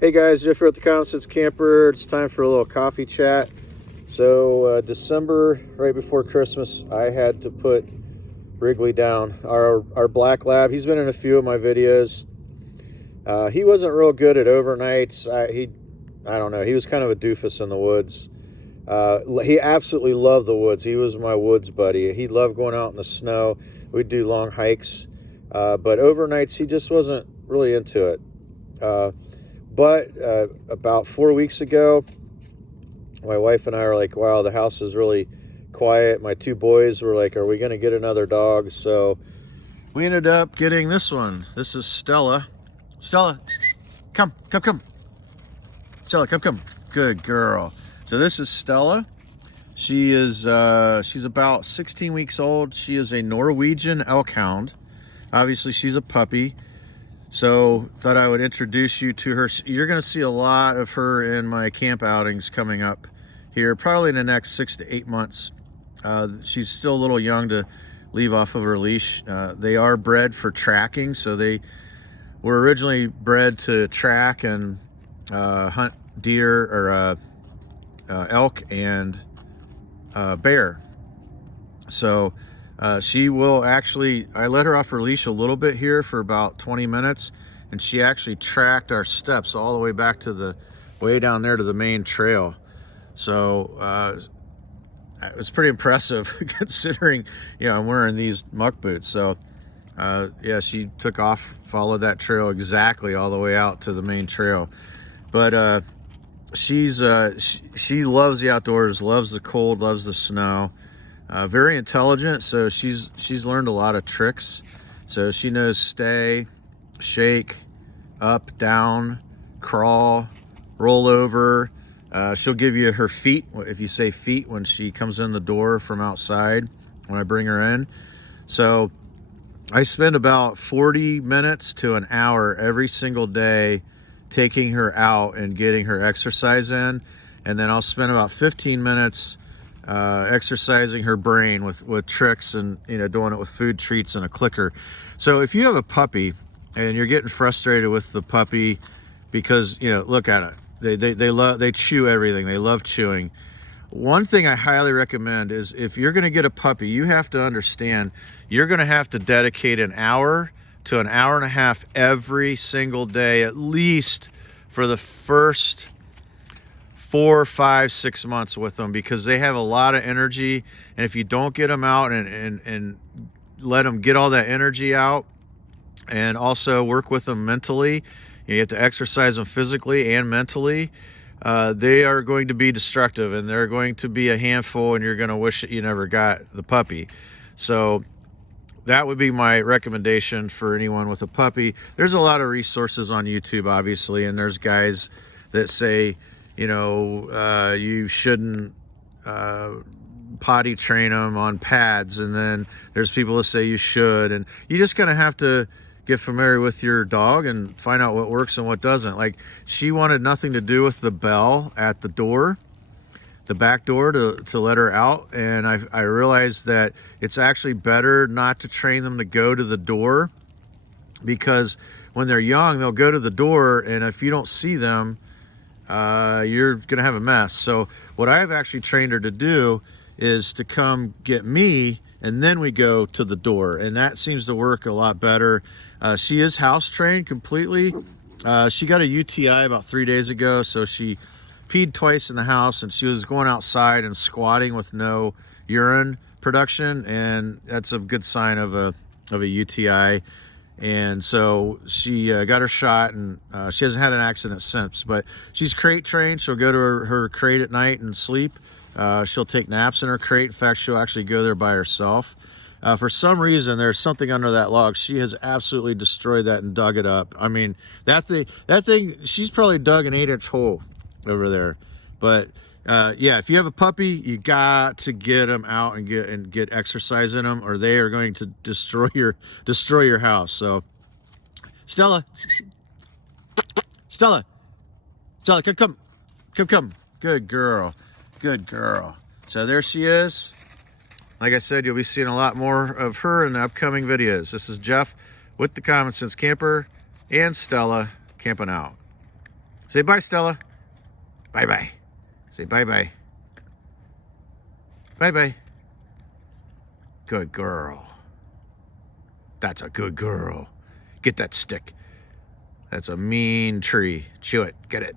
Hey guys, Jeff here at the Common Sense Camper. It's time for a little coffee chat. So December, right before Christmas, I had to put Wrigley down. Our black lab. He's been in a few of my videos. He wasn't real good at overnights. I don't know. He was kind of a doofus in the woods. He absolutely loved the woods. He was my woods buddy. He loved going out in the snow. We'd do long hikes, but overnights he just wasn't really into it. But about 4 weeks ago, my wife and I were like, wow, the house is really quiet. My two boys were like, are we going to get another dog? So we ended up getting this one. This is Stella. Stella, come. Stella, come. Good girl. So this is Stella. She is, she's about 16 weeks old. She is a Norwegian elk hound. Obviously, she's a puppy. So thought I would introduce you to her. You're going to see a lot of her in my camp outings coming up here, probably in the next 6 to 8 months. She's still a little young to leave off of her leash. They are bred for tracking, so they were originally bred to track and hunt deer or elk and bear. So she will actually, I let her off her leash a little bit here for about 20 minutes, and she actually tracked our steps all the way back to the way down there to the main trail. So it was pretty impressive considering, you know, I'm wearing these muck boots. So yeah, she took off, followed that trail exactly all the way out to the main trail. But she loves the outdoors, loves the cold, loves the snow. Very intelligent, so she's learned a lot of tricks. So she knows stay, shake, up, down, crawl, roll over. She'll give you her feet if you say feet when she comes in the door from outside when I bring her in. So I spend about 40 minutes to an hour every single day taking her out and getting her exercise in, and then I'll spend about 15 minutes exercising her brain with tricks and, you know, doing it with food treats and a clicker. So if you have a puppy and you're getting frustrated with the puppy because, you know, look at it, they chew everything, they love chewing. One thing I highly recommend is if you're going to get a puppy, you have to understand you're going to have to dedicate an hour to an hour and a half every single day, at least for the first 4, 5, 6 months with them, because they have a lot of energy, and if you don't get them out and let them get all that energy out, and also work with them mentally, you have to exercise them physically and mentally, they are going to be destructive, and they're going to be a handful, and you're going to wish that you never got the puppy. So that would be my recommendation for anyone with a puppy. There's a lot of resources on YouTube, obviously, and there's guys that say, you know, you shouldn't potty train them on pads, and then there's people that say you should, and you're just gonna have to get familiar with your dog and find out what works and what doesn't. Like, she wanted nothing to do with the bell at the door, the back door, to let her out, and I realized that it's actually better not to train them to go to the door, because when they're young, they'll go to the door, and if you don't see them, you're gonna have a mess. So what I've actually trained her to do is to come get me, and then we go to the door, and that seems to work a lot better. She is house trained completely. She got a UTI about 3 days ago, so she peed twice in the house, and she was going outside and squatting with no urine production, and that's a good sign of a UTI. And so she got her shot, and she hasn't had an accident since, but she's crate trained. She'll go to her crate at night and sleep. She'll take naps in her crate. In fact, she'll actually go there by herself. For some reason, there's something under that log. She has absolutely destroyed that and dug it up. I mean, that thing, she's probably dug an 8-inch hole over there. But yeah, if you have a puppy, you got to get them out and get exercise in them, or they are going to destroy your house. So Stella, come. Good girl. So there she is. Like I said, you'll be seeing a lot more of her in the upcoming videos. This is Jeff with the Common Sense Camper and Stella camping out. Say bye, Stella. Bye-bye. Say bye-bye. Bye-bye. Good girl. That's a good girl. Get that stick. That's a mean tree. Chew it. Get it.